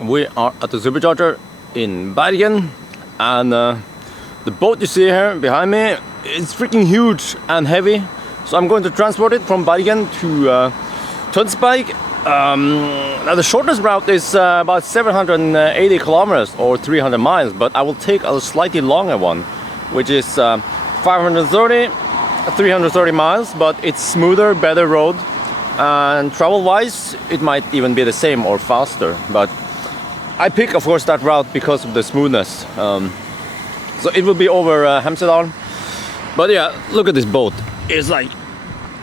We are at the supercharger in Bergen, and the boat you see here behind me is freaking huge and heavy. So I'm going to transport it from Bergen to Tønsberg. Now the shortest route is about 780 kilometers or 300 miles, but I will take a slightly longer one, which is 330 miles, but it's smoother, better road, and travel-wise it might even be the same or faster. But I pick, of course, that route because of the smoothness. So it will be over Hemsedal. But yeah, look at this boat. It's like,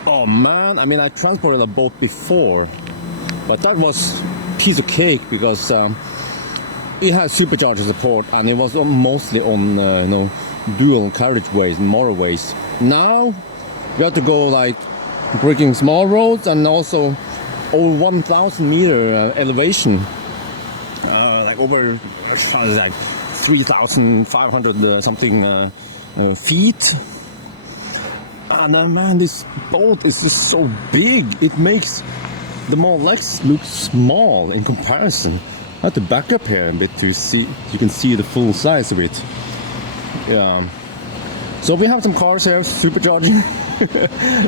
oh man, I mean, I transported a boat before, but that was a piece of cake because it had supercharger support and it was mostly on dual carriageways and motorways. Now we have to go like breaking small roads and also over 1,000 meter elevation, like over like 3,500 something feet. And man, this boat is just so big. It makes the Model X look small in comparison. I have to back up here a bit to see. You can see the full size of it. Yeah. So we have some cars here supercharging.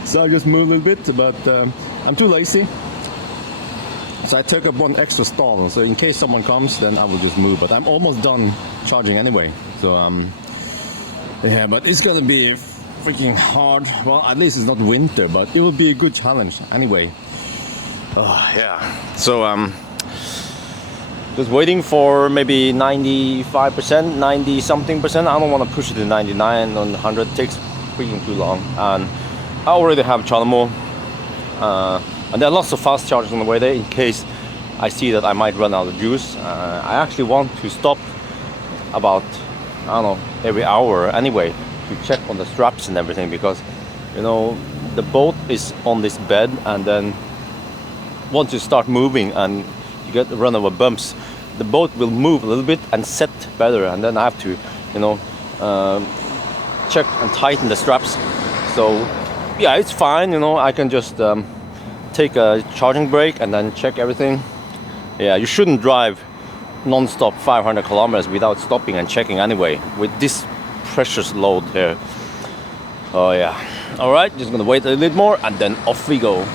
So I just move a little bit, but I'm too lazy. So I took up one extra stall. So in case someone comes, then I will just move. But I'm almost done charging anyway. So yeah, but it's gonna be freaking hard. Well, at least it's not winter, but it will be a good challenge anyway. Oh yeah. So just waiting for maybe 95%, 90 something percent. I don't want to push it to 99 on 100. It takes freaking too long. And I already have Chalamo. And there are lots of fast chargers on the way there in case I see that I might run out of juice. I actually want to stop about, I don't know, every hour anyway to check on the straps and everything, because the boat is on this bed, and then once you start moving and you get run over bumps, the boat will move a little bit and set better, and then I have to check and tighten the straps. So yeah, it's fine, I can just take a charging break and then check everything. Yeah, you shouldn't drive non-stop 500 kilometers without stopping and checking anyway with this precious load here. Oh yeah. All right, just gonna wait a little bit more and then off we go.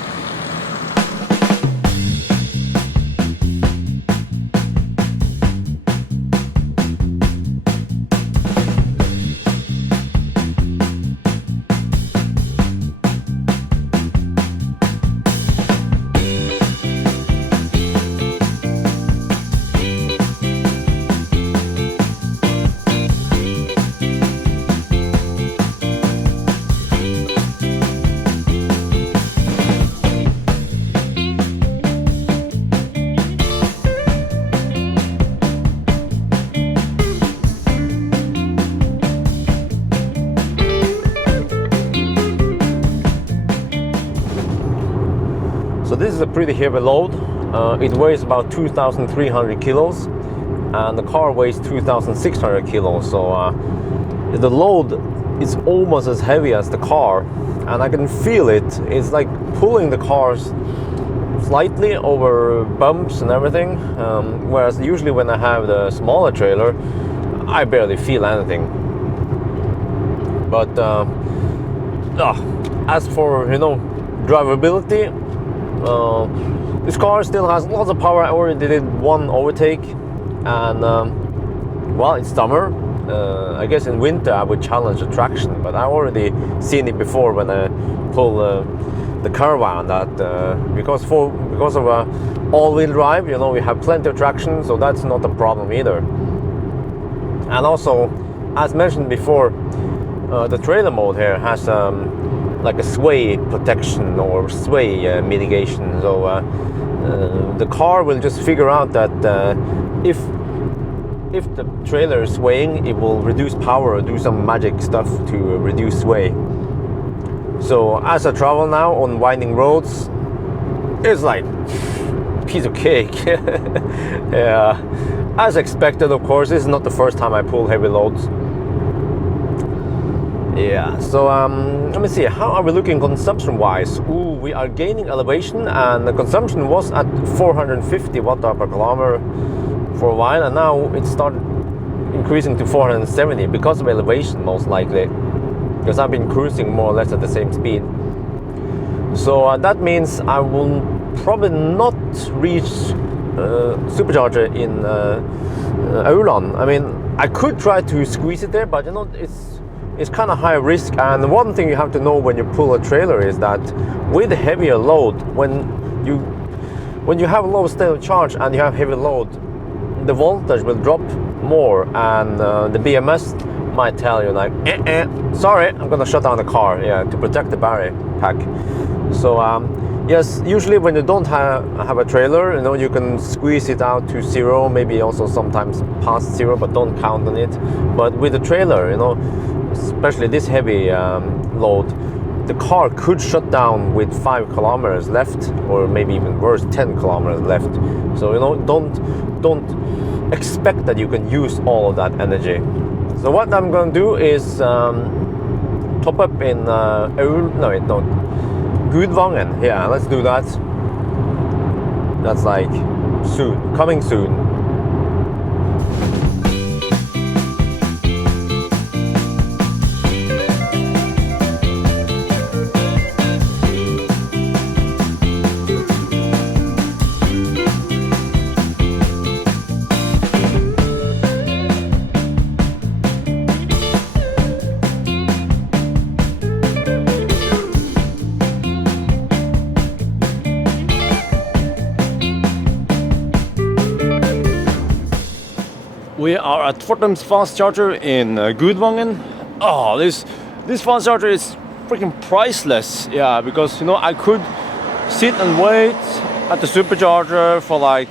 So this is a pretty heavy load. It weighs about 2,300 kilos and the car weighs 2,600 kilos. So the load is almost as heavy as the car, and I can feel it. It's like pulling the cars slightly over bumps and everything. Whereas usually when I have the smaller trailer, I barely feel anything. But as for drivability, this car still has lots of power. I already did one overtake, and well, it's summer. I guess in winter I would challenge the traction, but I've already seen it before when I pull the caravan. That because of all-wheel drive, we have plenty of traction, so that's not a problem either. And also, as mentioned before, the trailer mode here has like a sway protection or sway mitigation. So the car will just figure out that if the trailer is swaying, it will reduce power or do some magic stuff to reduce sway. So as I travel now on winding roads, it's like piece of cake. Yeah, as expected, of course. This is not the first time I pull heavy loads. Yeah, so let me see, how are we looking consumption wise? Ooh, we are gaining elevation, and the consumption was at 450 watt-hour per kilometer for a while, and now it started increasing to 470 because of elevation, most likely, because I've been cruising more or less at the same speed. So that means I will probably not reach supercharger in Aurland. I mean, I could try to squeeze it there, but you know, it's kind of high risk. And one thing you have to know when you pull a trailer is that with heavier load, when you have a low state of charge and you have heavy load, the voltage will drop more, and the BMS might tell you like, sorry, I'm gonna shut down the car, to protect the battery pack. So yes, usually when you don't have a trailer, you know, you can squeeze it out to zero, maybe also sometimes past zero, but don't count on it. But with the trailer, you know, especially this heavy load, the car could shut down with 5 kilometers left, or maybe even worse, 10 kilometers left. So you know, don't expect that you can use all of that energy. So what I'm going to do is top up in Gudvangen. Yeah, let's do that. That's like soon, coming soon. We are at Fortum's fast charger in Gudvangen. Oh, this fast charger is freaking priceless. Yeah, because you know, I could sit and wait at the supercharger for like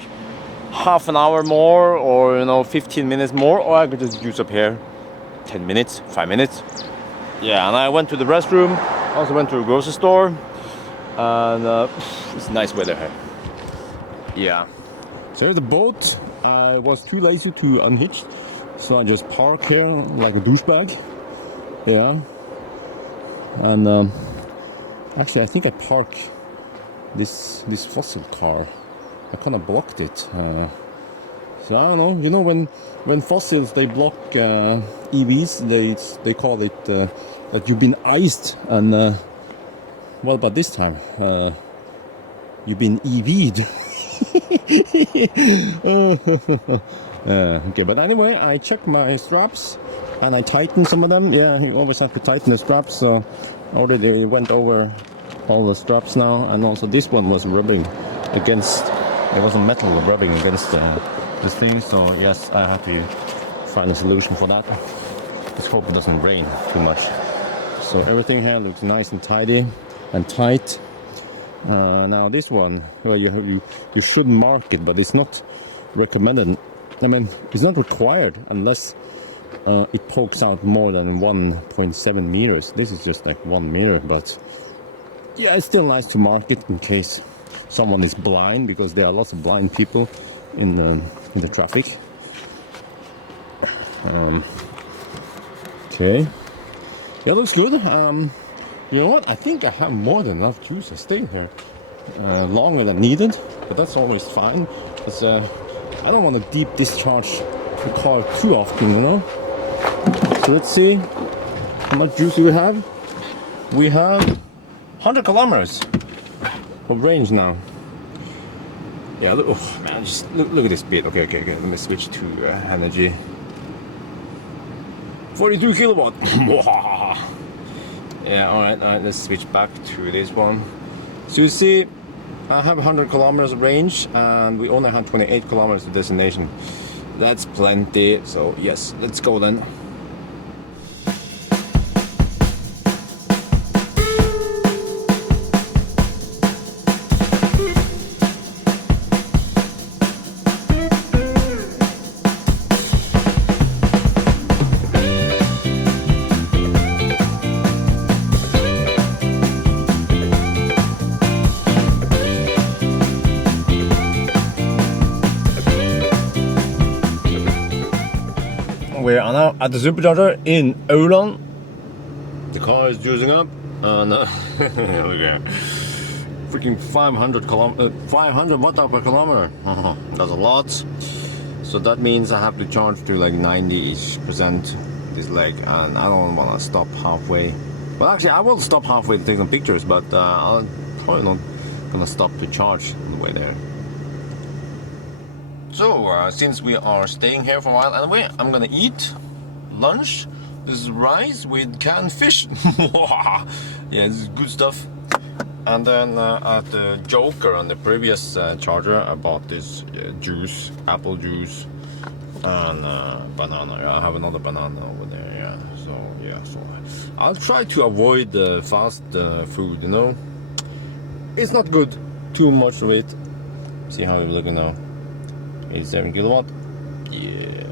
half an hour more, or you know, 15 minutes more, or I could just use up here 10 minutes, 5 minutes. Yeah, and I went to the restroom, also went to a grocery store, and it's nice weather here. Yeah. So the boat, I was too lazy to unhitch, so I just park here like a douchebag. Yeah. And actually, I think I parked this fossil car. I kind of blocked it. So I don't know. You know, when fossils they block EVs, they call it that you've been iced. And what about this time? You've been EV'd. Okay, but anyway, I checked my straps and I tightened some of them. Yeah, you always have to tighten the straps, so I already went over all the straps now, and also this one was rubbing against, it was a metal rubbing against this thing, so yes, I have to find a solution for that. Let's hope it doesn't rain too much. So everything here looks nice and tidy and tight. Now this one, well, you should mark it, but it's not recommended. I mean, it's not required unless it pokes out more than 1.7 meters. This is just like 1 meter, but yeah, it's still nice to mark it in case someone is blind, because there are lots of blind people in the traffic. Okay, yeah, looks good. You know what? I think I have more than enough juice to stay here longer than needed, but that's always fine. Because I don't want to deep discharge the car too often, you know. So let's see how much juice we have. We have 100 kilometers of range now. Yeah, look, oh man, just look at this bit. Okay. Let me switch to energy. 42 kilowatt. Yeah, alright, let's switch back to this one. So you see, I have 100 kilometers of range, and we only have 28 kilometers to destination. That's plenty, so yes, let's go then. We are now at the supercharger in Aurland. The car is juicing up, and look here, freaking 500 watt per kilometer. That's a lot. So that means I have to charge to like 90-ish% this leg, and I don't want to stop halfway. Well, actually, I will stop halfway to take some pictures, but I'm probably not gonna stop to charge on the way there. So, since we are staying here for a while anyway, I'm gonna eat lunch. This is rice with canned fish. Yeah, this is good stuff. And then at the Joker on the previous charger, I bought this juice, apple juice, and banana. Yeah, I have another banana over there. Yeah, so I'll try to avoid the fast food. You know, it's not good. Too much of it. See how we're looking now. 87 kilowatt. Yeah.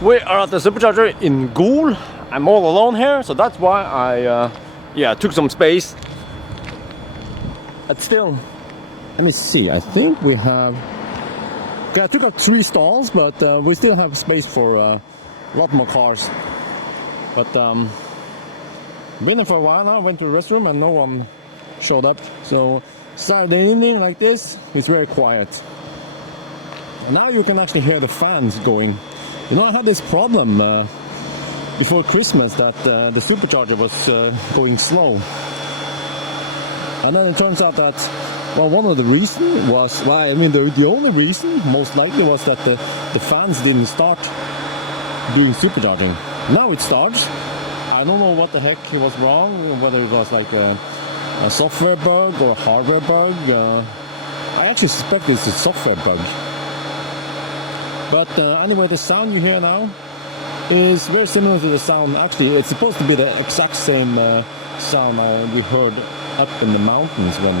We are at the supercharger in Gol. I'm all alone here, so that's why I took some space. But still, let me see. I think we have. Okay, I took up 3 stalls, but we still have space for a lot more cars. But been there for a while now. Went to the restroom and no one showed up. So Saturday evening like this, it's very quiet. And now you can actually hear the fans going. You know, I had this problem before Christmas that the supercharger was going slow. And then it turns out that, well, one of the reasons was, well, I mean, the only reason, most likely, was that the fans didn't start doing supercharging. Now it starts. I don't know what the heck was wrong, whether it was like a software bug or a hardware bug. I actually suspect it's a software bug. But anyway, the sound you hear now is very similar to the sound. Actually, it's supposed to be the exact same sound we heard up in the mountains when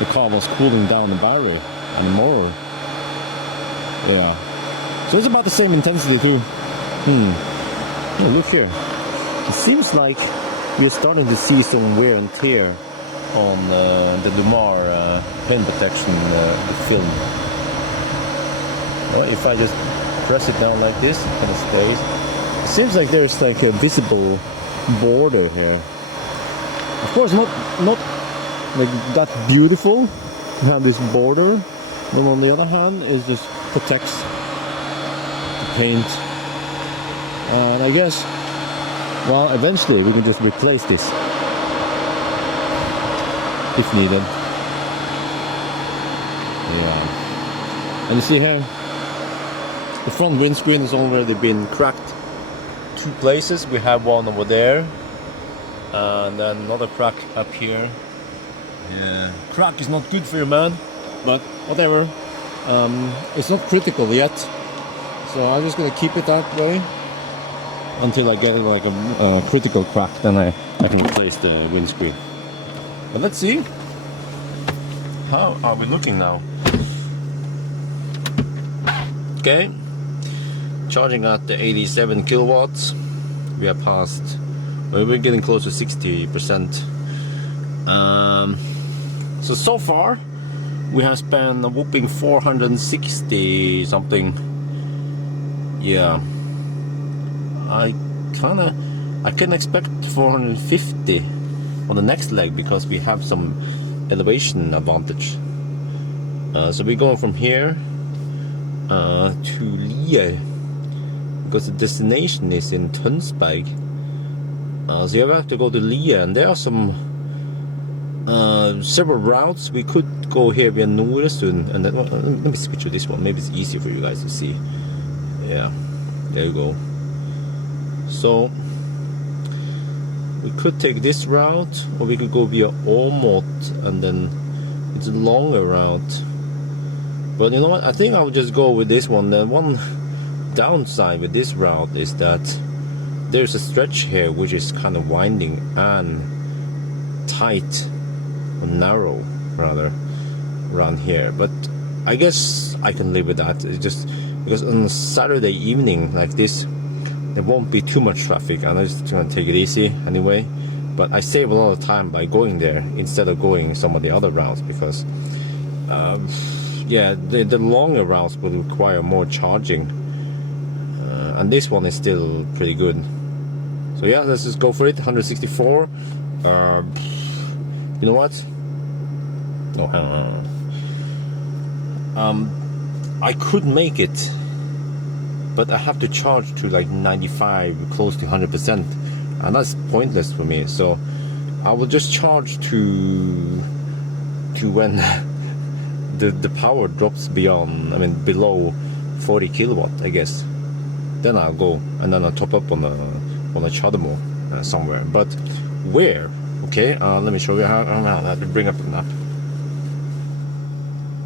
the car was cooling down the battery and motor. Yeah. So it's about the same intensity too. Oh, look here. It seems like we're starting to see some wear and tear on the Lumar paint protection film. Well, if I just press it down like this, it kind of stays. It seems like there's like a visible border here. Of course, not like that beautiful to have this border, but on the other hand, it just protects the paint. And I guess, well, eventually we can just replace this if needed. Yeah. And you see here, the front windscreen has already been cracked 2 places. We have one over there, and then another crack up here. Yeah, crack is not good for your man, but whatever. It's not critical yet, so I'm just gonna keep it that way until I get like a critical crack. Then I can replace the windscreen. But let's see. How are we looking now? Okay. Charging at the 87 kilowatts. We are past, well, we're getting close to 60%. So far we have spent a whopping 460 something. Yeah, I I can expect 450 on the next leg because we have some elevation advantage. So we're going from here to Lie because the destination is in Tønsberg. So you have to go to Lie, and there are some several routes. We could go here via Noresund, and then, well, let me switch to this one. Maybe it's easier for you guys to see. Yeah, there you go. So we could take this route, or we could go via Åmot, and then it's a longer route. But you know what? I think I'll just go with this one. The one downside with this route is that there's a stretch here which is kind of winding and tight, or narrow rather, around here. But I guess I can live with that. It's just because on a Saturday evening like this, there won't be too much traffic, and I'm just gonna take it easy anyway. But I save a lot of time by going there instead of going some of the other routes, because yeah, the longer routes will require more charging, and this one is still pretty good. So yeah, let's just go for it. 164. You know what? No, I could make it, but I have to charge to like 95, close to 100%, and that's pointless for me. So I will just charge to when the power drops beyond, I mean below 40 kilowatt, I guess. Then I'll go, and then I'll top up on a Chademo somewhere. But where? Okay, let me show you how I have to bring up the map.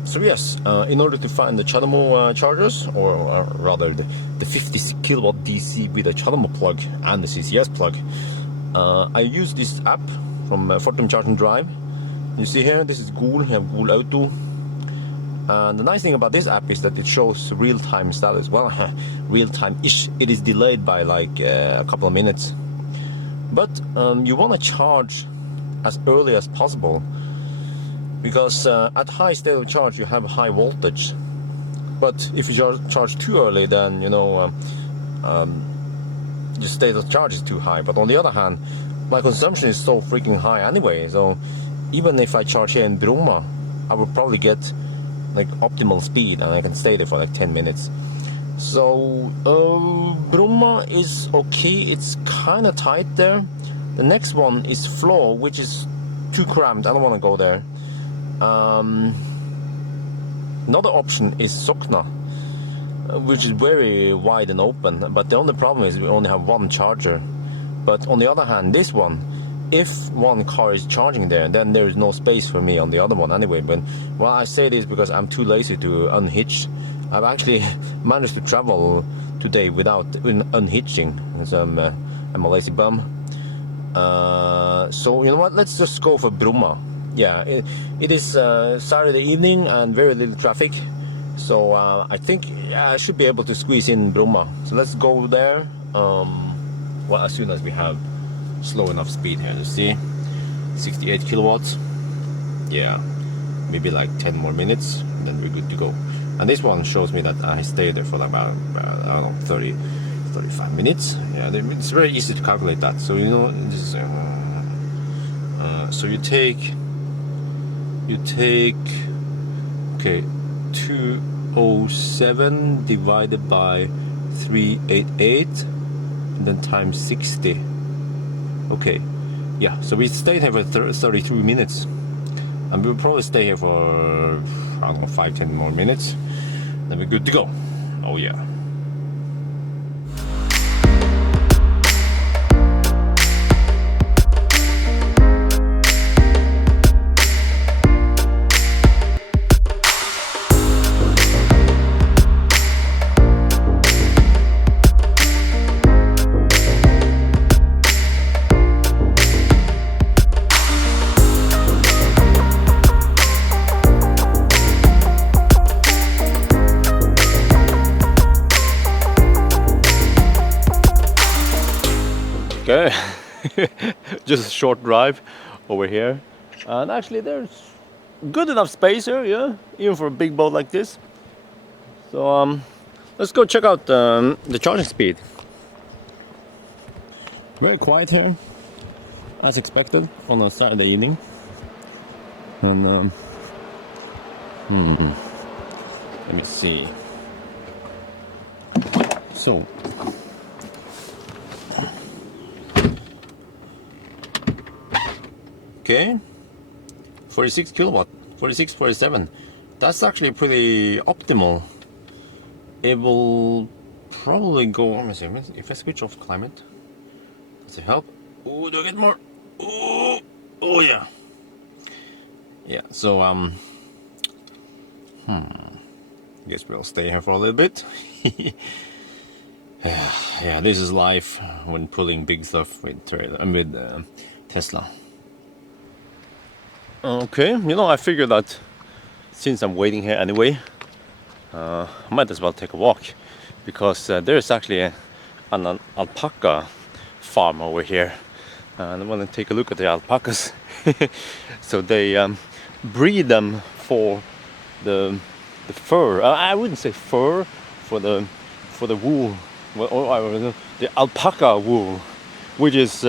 So yes, in order to find the Chademo chargers, or rather the 50 kilowatt DC with a Chademo plug and the CCS plug, I use this app from Fortum Charge and Drive. You see here, this is Gol, you have Gol Auto. And the nice thing about this app is that it shows real-time status. Well, real-time-ish. It is delayed by like a couple of minutes. But you want to charge as early as possible, because at high state of charge you have high voltage. But if you charge too early, then you know your state of charge is too high. But on the other hand, my consumption is so freaking high anyway, so even if I charge here in Bromma, I will probably get like optimal speed, and I can stay there for like 10 minutes. So Bromma is okay. It's kind of tight there. The next one is Flå, which is too cramped. I don't want to go there. Another option is Sokna, which is very wide and open, but the only problem is we only have one charger. But on the other hand, this one, if one car is charging there, then there is no space for me on the other one anyway. But well, I say this because I'm too lazy to unhitch. I've actually managed to travel today without unhitching, because I'm a lazy bum. So you know what, let's just go for Bromma. Yeah, it is Saturday evening and very little traffic, so I think I should be able to squeeze in Bromma. So let's go there, well, as soon as we have slow enough speed here. You see, 68 kilowatts. Yeah, maybe like 10 more minutes, and then we're good to go. And this one shows me that I stayed there for like about I don't know, 35 minutes. Yeah, it's very easy to calculate that. So you know, this is, so you take okay, 207 divided by 388, and then times 60. Okay, yeah, so we stayed here for 33 minutes, and we'll probably stay here for I don't know, 5-10 more minutes, then we're good to go. Oh yeah. Okay, just a short drive over here, and actually there's good enough space here, yeah, even for a big boat like this. So let's go check out the charging speed. Very quiet here, as expected on a Saturday evening. And let me see. So okay, 46 kilowatt, 46, 47. That's actually pretty optimal. It will probably go. Let me see. If I switch off climate, does it help? Oh, do I get more? Oh yeah. Yeah. So guess we'll stay here for a little bit. Yeah, this is life when pulling big stuff with Tesla. Okay, you know, I figured that since I'm waiting here anyway, I might as well take a walk, because there's actually an alpaca farm over here, and I want to take a look at the alpacas. So they breed them for the fur. I wouldn't say fur, for the wool, or the alpaca wool, which is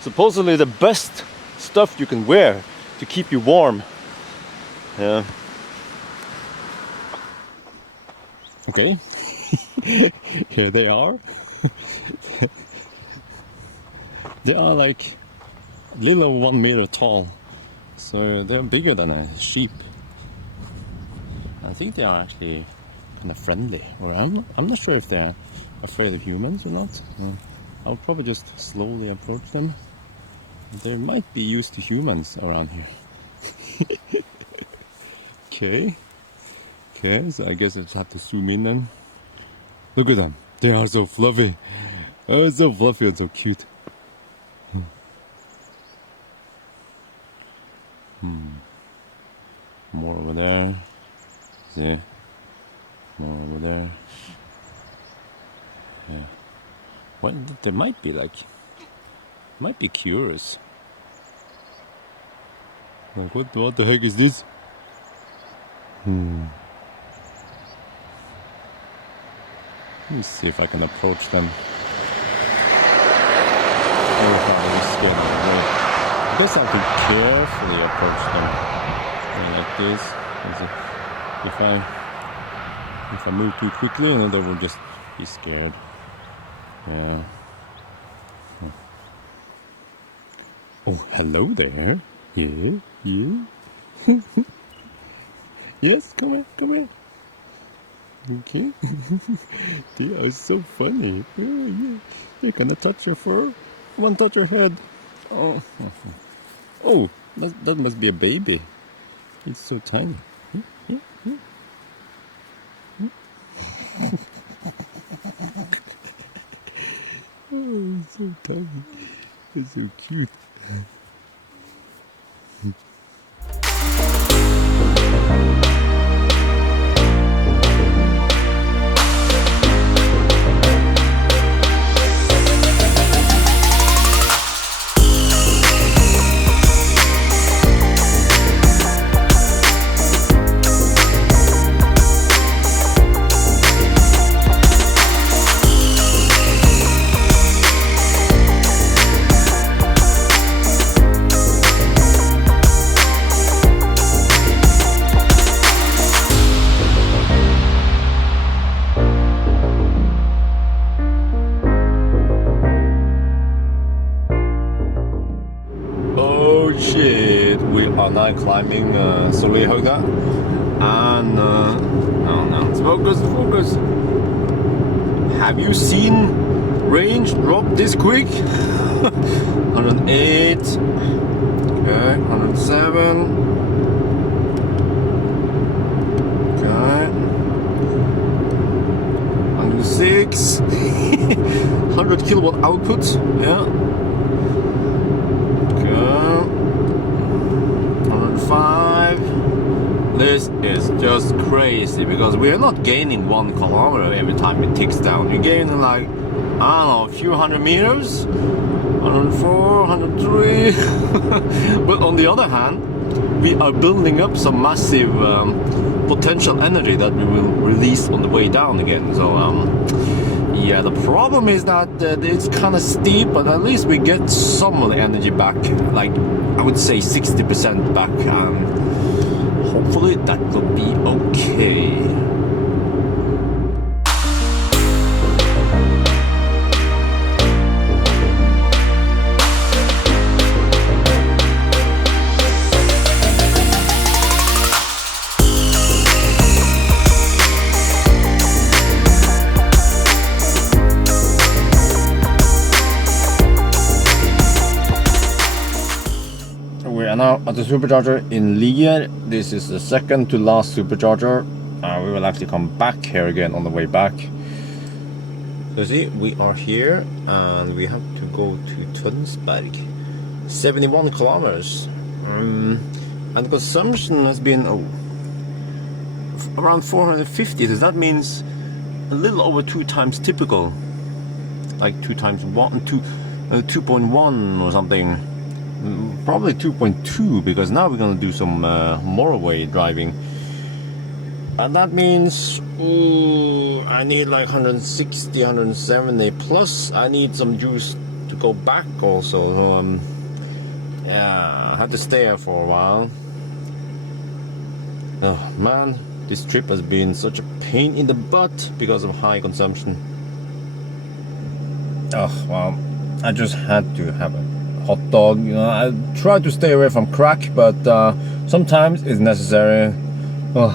supposedly the best stuff you can wear to keep you warm. Yeah. Okay. Here they are. They are like a little 1 meter tall, so they're bigger than a sheep. I think they are actually kind of friendly, or I'm not sure if they're afraid of humans or not. I'll probably just slowly approach them. They might be used to humans around here. Okay, so I guess I just have to zoom in then. Look at them, they are so fluffy. Oh, so fluffy and so cute. More over there. See? More over there. Yeah. Well, they might be curious. Like, what the heck is this? Let me see if I can approach them. Oh, I'm scared away. I guess I have to carefully approach them. Like this. If I move too quickly, you know, they will just be scared. Yeah. Oh, hello there. Yeah. Yes, come here. Okay. They are so funny. Oh, yeah. They're gonna touch your fur. One touch your head. Oh, that must be a baby. It's so tiny. Oh, it's so tiny. It's so cute. Now climbing Solihöga, and now focus. Have you seen range drop this quick? 108, okay, 107, okay, 106, 100 kilowatt output, yeah. 5. This is just crazy, because we are not gaining 1 kilometer every time it ticks down. You're gaining like, I don't know, a few hundred meters, 104, 103. But on the other hand, we are building up some massive potential energy that we will release on the way down again. So Yeah, the problem is that it's kind of steep, but at least we get some of the energy back. Like, I would say 60% back. Hopefully that will be okay. We are now at the supercharger in Lier. This is the second to last supercharger. We will actually come back here again on the way back. So see, we are here and we have to go to Tønsberg. 71 kilometers. And the consumption has been around 450. So that means a little over 2 times typical. Like 2 times 2.1 or something. Probably 2.2, because now we're gonna do some motorway driving, and that means I need like 160, 170 plus. I need some juice to go back also. So, yeah, I had to stay here for a while. Oh man, this trip has been such a pain in the butt because of high consumption. Oh well, I just had to have a hot dog. You know, I try to stay away from crack, but sometimes it's necessary. Oh.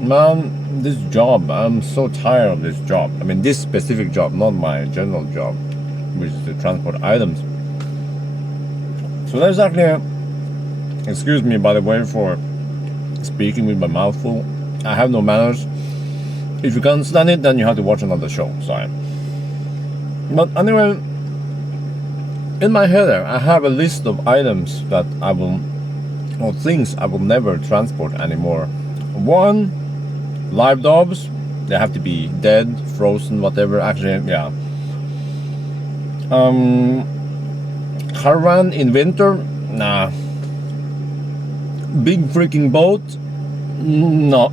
Man, this job, I'm so tired of this job. I mean, this specific job, not my general job, which is to transport items. So there's actually, excuse me by the way for speaking with my mouth full. I have no manners. If you can't stand it, then you have to watch another show. Sorry. But anyway, in my head I have a list of items that I will, or things I will never transport anymore. 1, live dogs. They have to be dead, frozen, whatever. Actually, yeah. Caravan in winter? Nah. Big freaking boat? No.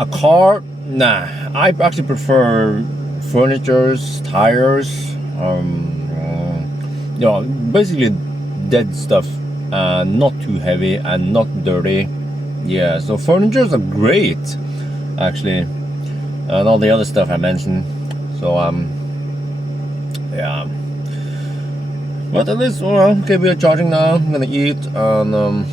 A car? Nah. I actually prefer furnitures, tires, you know, basically dead stuff, not too heavy and not dirty. Yeah, so furnitures are great actually, and all the other stuff I mentioned. So yeah, but at least, well, okay, we are charging now. I'm gonna eat and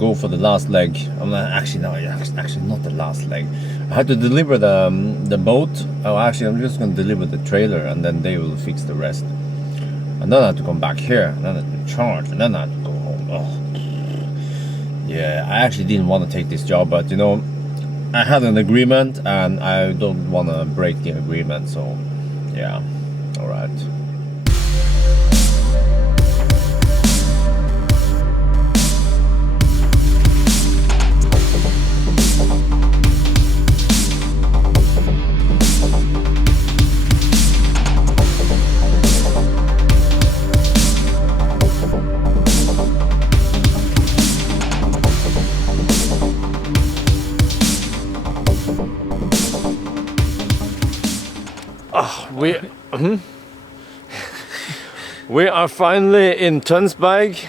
go for the last leg. Actually not the last leg. I had to deliver the boat. Oh, actually, I'm just gonna deliver the trailer, and then they will fix the rest. And then I have to come back here, and then I have to charge, and then I have to go home. Oh. Yeah, I actually didn't want to take this job, but you know, I had an agreement, and I don't want to break the agreement. So, yeah, all right. We are finally in Tønsberg.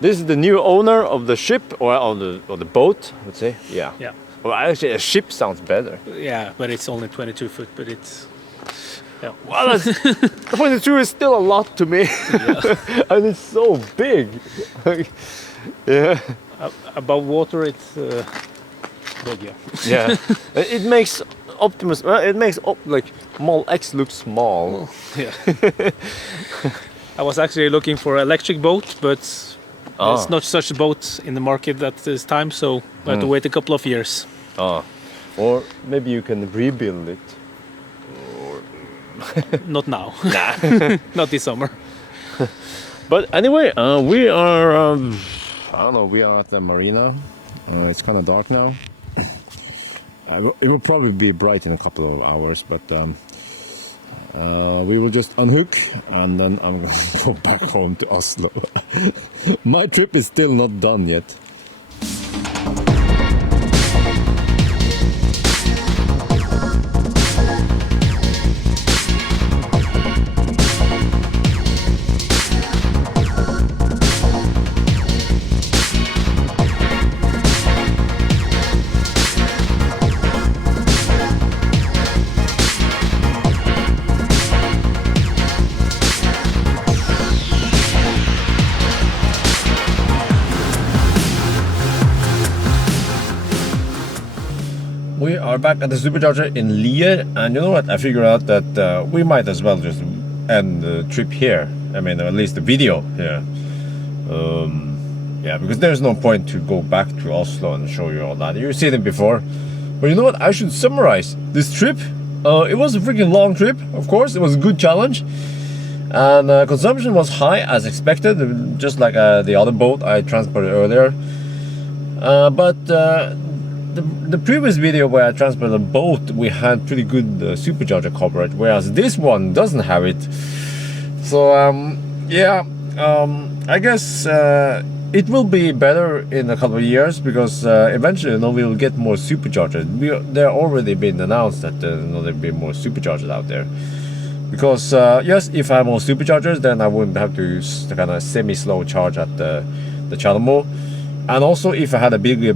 This is the new owner of the ship, or the boat, I would say. Yeah. Yeah. Well, actually, a ship sounds better. Yeah, but it's only 22 foot, but it's... Yeah. Well, 22 is still a lot to me. Yeah. And it's so big. Yeah. Above water, it's big, yeah. Yeah. It makes Optimus, it makes like Model X look small. Yeah. I was actually looking for an electric boat, but there's not such a boat in the market at this time, so I have to wait a couple of years. Or maybe you can rebuild it. Not now. Nah. Not this summer. But anyway, we are, I don't know, we are at the marina. It's kind of dark now. It will probably be bright in a couple of hours, but we will just unhook and then I'm going to go back home to Oslo. My trip is still not done yet. back at the supercharger in Lier, and you know what? I figured out that we might as well just end the trip here. I mean, at least the video here. Yeah, because there's no point to go back to Oslo and show you all that. You've seen it before. But you know what? I should summarize this trip. It was a freaking long trip, of course. It was a good challenge. And consumption was high as expected, just like the other boat I transported earlier. But the previous video where I transported a boat, we had pretty good supercharger coverage, whereas this one doesn't have it. So yeah, I guess it will be better in a couple of years, because eventually, you know, we will get more superchargers. There already been announced that you know, there'll be more superchargers out there. Because yes, if I had more superchargers, then I wouldn't have to use the kind of semi-slow charge at the Chalamo. And also, if I had a bigger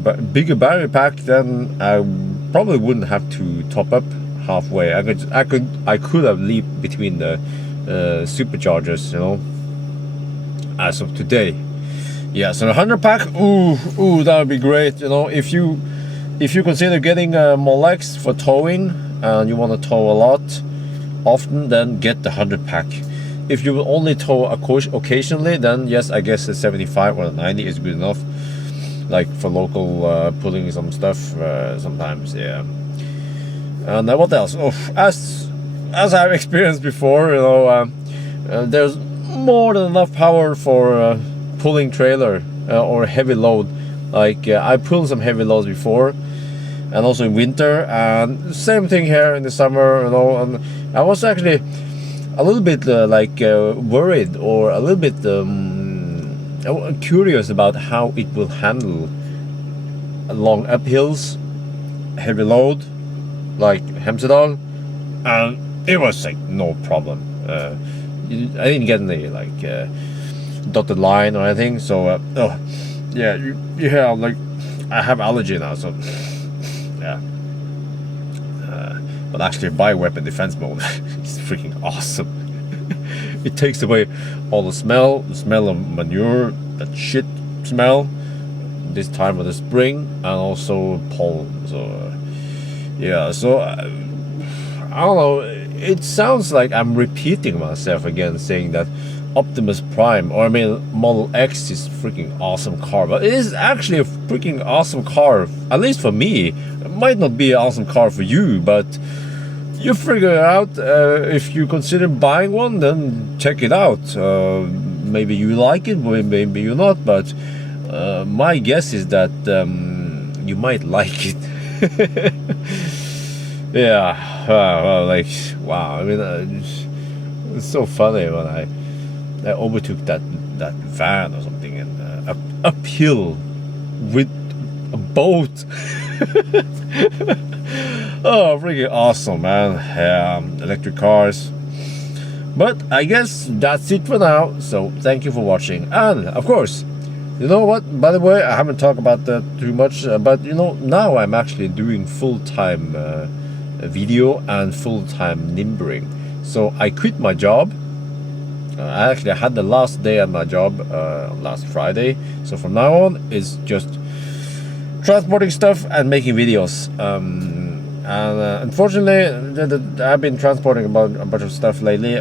battery pack, then I probably wouldn't have to top up halfway. I could have leaped between the superchargers, you know, as of today. Yeah, so the 100 pack, ooh, that would be great. You know, if you consider getting more legs for towing and you want to tow a lot often, then get the 100 pack. If you will only tow occasionally, then yes, I guess the 75 or the 90 is good enough. Like for local pulling some stuff sometimes, yeah. And what else? Oh, as I've experienced before, you know, there's more than enough power for pulling trailer or heavy load. Like I pulled some heavy loads before, and also in winter, and same thing here in the summer, you know. And I was actually a little bit worried, or a little bit curious about how it will handle long uphills, heavy load, like Hemsedal, and it was like no problem. I didn't get any like dotted line or anything, so oh yeah, you hear like I have allergy now, so yeah. But actually, bioweapon defense mode is freaking awesome. It takes away all the smell of manure, that shit smell, this time of the spring, and also pollen. So yeah, so I don't know, it sounds like I'm repeating myself again, saying that Optimus Prime, or I mean Model X, is freaking awesome car, but it is actually a freaking awesome car, at least for me. It might not be an awesome car for you, but you figure it out. If you consider buying one, then check it out. Maybe you like it, maybe you not, but my guess is that you might like it. Yeah, well, like, wow, I mean, it's so funny when I overtook that van or something, and uphill with a boat. Oh, freaking awesome, man. Electric cars. But I guess that's it for now, so thank you for watching. And of course, you know what, by the way, I haven't talked about that too much, but you know, now I'm actually doing full-time video and full-time nimbering. So I quit my job. I actually had the last day at my job last Friday, so from now on it's just transporting stuff and making videos. And unfortunately, I've been transporting about a bunch of stuff lately,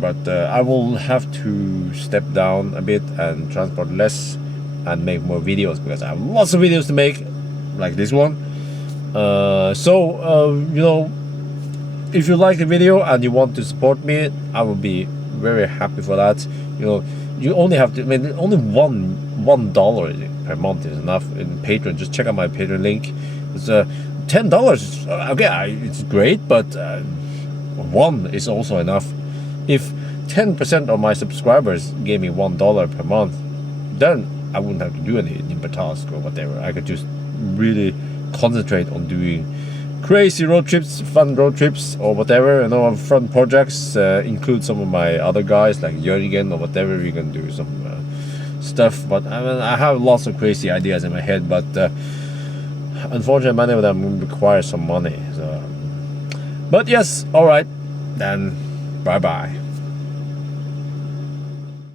but I will have to step down a bit and transport less and make more videos, because I have lots of videos to make, like this one. You know, if you like the video and you want to support me, I will be very happy for that. You know, you only have to, I mean, only $1 per month is enough in Patreon. Just check out my Patreon link. It's $10. Okay, it's great, but one is also enough. If 10% of my subscribers gave me $1 per month, then I wouldn't have to do any nimble task or whatever. I could just really concentrate on doing crazy road trips, fun road trips, or whatever. You know, fun projects. Include some of my other guys like Jørgen or whatever. We can do some stuff. But I mean, I have lots of crazy ideas in my head, but unfortunately, many of them require some money. So, but yes, all right, then, bye bye.